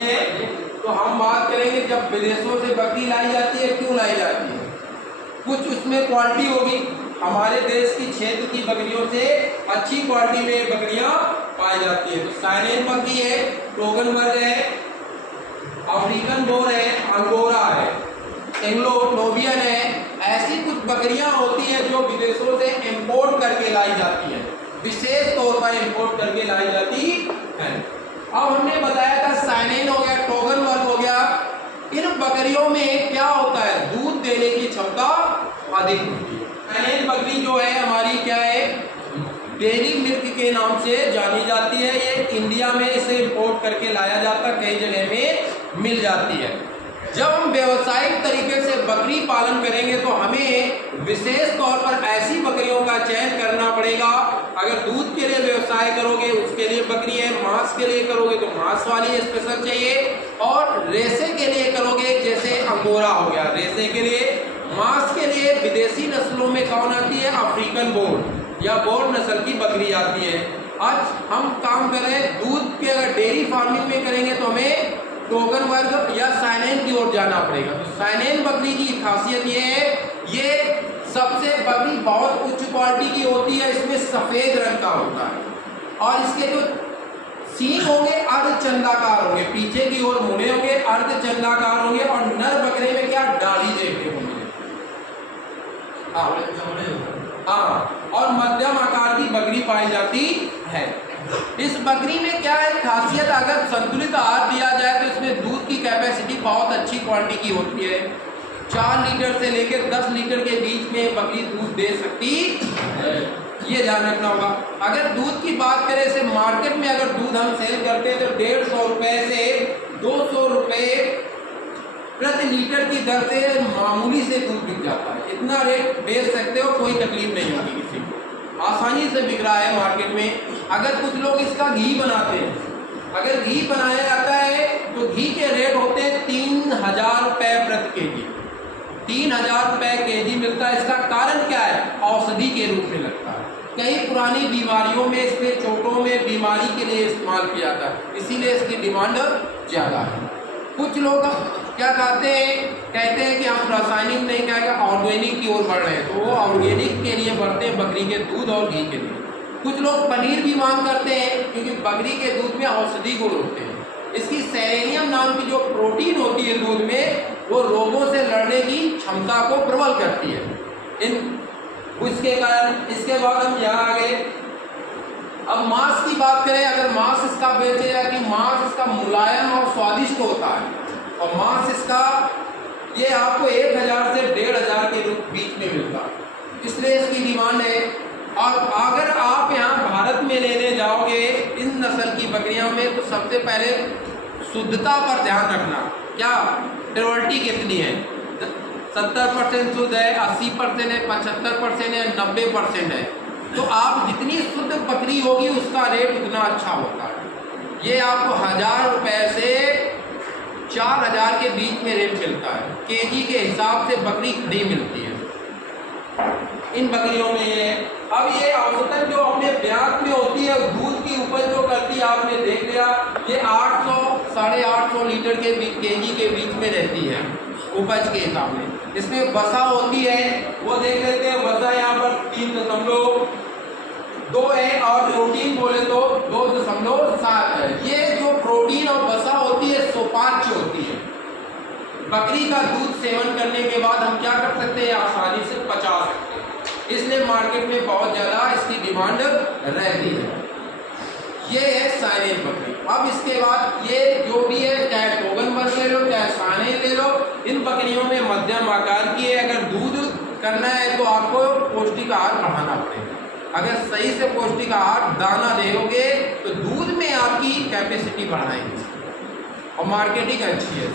तो हम बात करेंगे जब विदेशों से बकरी लाई जाती है, क्यों लाई जाती है। कुछ उसमें क्वालिटी होगी, हमारे देश की क्षेत्र की बकरियों से अच्छी क्वालिटी में बकरियां पाई जाती है। तो साइनेन बकरी है, टोगन वर्ग है, अफ्रीकन बोर है, अंगोरा है, एंग्लो नोबियन है। ऐसी कुछ बकरियां होती हैं जो विदेशों से इंपोर्ट करके लाई जाती हैं, विशेष तौर पर इंपोर्ट करके लाई जाती है। अब हमने बताया था साइनेन हो गया, टोगन वर्ग हो गया। इन बकरियों में क्या होता है, दूध देने की क्षमता अधिक होती है। साइनेन बकरी जो है हमारी क्या है, डेयरी मिल्क के नाम से जानी जाती है। ये इंडिया में इसे इंपोर्ट करके लाया जाता, कई जगह में मिल जाती है। जब हम व्यावसायिक तरीके से बकरी पालन करेंगे तो हमें विशेष तौर पर ऐसी बकरियों का चयन करना पड़ेगा। अगर दूध के लिए व्यवसाय करोगे उसके लिए बकरी है, मांस के लिए करोगे तो मांस वाली स्पेशल चाहिए, और रेशे के लिए करोगे जैसे अंगोरा हो गया रेशे के लिए। मांस के लिए विदेशी नस्लों में कौन आती है, अफ्रीकन बोर या बोर नस्ल की बकरी आती है। आज हम काम करें दूध के, अगर डेयरी फार्मिंग में करेंगे तो हमें टोगन वर्ग या साइनेन की ओर जाना पड़ेगा। तो साइनेन बकरी की खासियत ये है, ये सबसे बकरी बहुत उच्च क्वालिटी की होती है, इसमें सफेद रंग का होता है और इसके जो सींग होंगे अर्धचंदाकार होंगे, पीछे की ओर मुड़े होंगे, अर्धचंदाकार होंगे, और नर बकरे में क्या डाली देखने को मिलेगी। हाँ, और मध्यम आकार की बकरी पाई जाती है। इस बकरी में क्या है खासियत, अगर संतुलित आहार दिया जाए तो इसमें दूध की कैपेसिटी बहुत अच्छी क्वालिटी की होती है। 4 लीटर से लेकर 10 लीटर के बीच में बकरी दूध दे सकती है, ये ध्यान रखना होगा। अगर दूध की बात करें, इसे मार्केट में अगर दूध हम सेल करते हैं तो 150 रुपए से 200 रुपए प्रति लीटर की दर से मामूली से दूध बिक जाता है। इतना रेट बेच सकते हो, कोई तकलीफ नहीं होगी किसी को, आसानी से बिक रहा है मार्केट में। अगर कुछ लोग इसका घी बनाते हैं, अगर घी बनाया जाता है तो घी के रेट होते हैं 3000 रुपए प्रति केजी, 3000 रुपए केजी मिलता है। इसका कारण क्या है, औषधि के रूप में लगता है। कई पुरानी बीमारियों में, इसके चोटों में बीमारी के लिए इस्तेमाल किया जाता है, इसीलिए इसकी डिमांड ज़्यादा है। कुछ लोग क्या कहते हैं कि हम रासायनिक नहीं कहेंगे, ऑर्गेनिक की ओर बढ़ रहे हैं, तो वो ऑर्गेनिक के लिए बढ़ते हैं, बकरी के दूध और घी के लिए। कुछ लोग पनीर भी मांग करते हैं क्योंकि बकरी के दूध में औषधि गुण होते हैं। इसकी सेलेनियम नाम की जो प्रोटीन होती है दूध में, वो रोगों से लड़ने की क्षमता को प्रबल करती है। उसके कारण इसके बाद हम यहाँ आ गए। अब मांस की बात करें, अगर मांस इसका बेचे जाए कि मांस इसका मुलायम और स्वादिष्ट होता है, और मांस इसका ये आपको 1000 से 1500 के बीच में मिलता है, इसलिए इसकी डिमांड है। और अगर आप यहाँ भारत में लेने जाओगे इन नस्ल की बकरियों में, तो सबसे पहले शुद्धता पर ध्यान रखना। क्या प्योरिटी कितनी है, 70% शुद्ध है, 80% है, 75% है, 90% है। तो आप जितनी शुद्ध बकरी होगी उसका रेट उतना अच्छा होता है। ये आपको 1000 रुपए से 4000 के बीच में रेट मिलता है, केजी के हिसाब से बकरी खड़ी मिलती है इन बकरियों में। ये अब ये औसतन जो अपने ब्याज में होती है, दूध की उपज जो करती है आपने देख लिया, ये 800 850 लीटर के केजी के बीच में रहती है उपज के हिसाब में। इसमें वसा होती है, वो देख लेते हैं, वसा यहाँ पर 3.2 है, और प्रोटीन बोले तो 2.7 है। ये जो प्रोटीन और वसा होती है सुपाच्य होती है। बकरी का दूध सेवन करने के बाद हम क्या कर सकते हैं, आसानी से पचा सकते हैं, इसलिए मार्केट में बहुत ज़्यादा इसकी डिमांड रहती है। ये है साइनेन बकरी। अब इसके बाद ये जो भी है, चाहे टोगन वर्ग ले लो चाहे साइनेन ले लो, इन बकरियों में मध्यम आकार की है। अगर दूध करना है तो आपको पौष्टिक आहार बढ़ाना पड़ेगा। अगर सही से पौष्टिक आहार दाना दोगे तो दूध में आपकी कैपेसिटी बढ़ाएंगे और मार्केटिंग अच्छी है।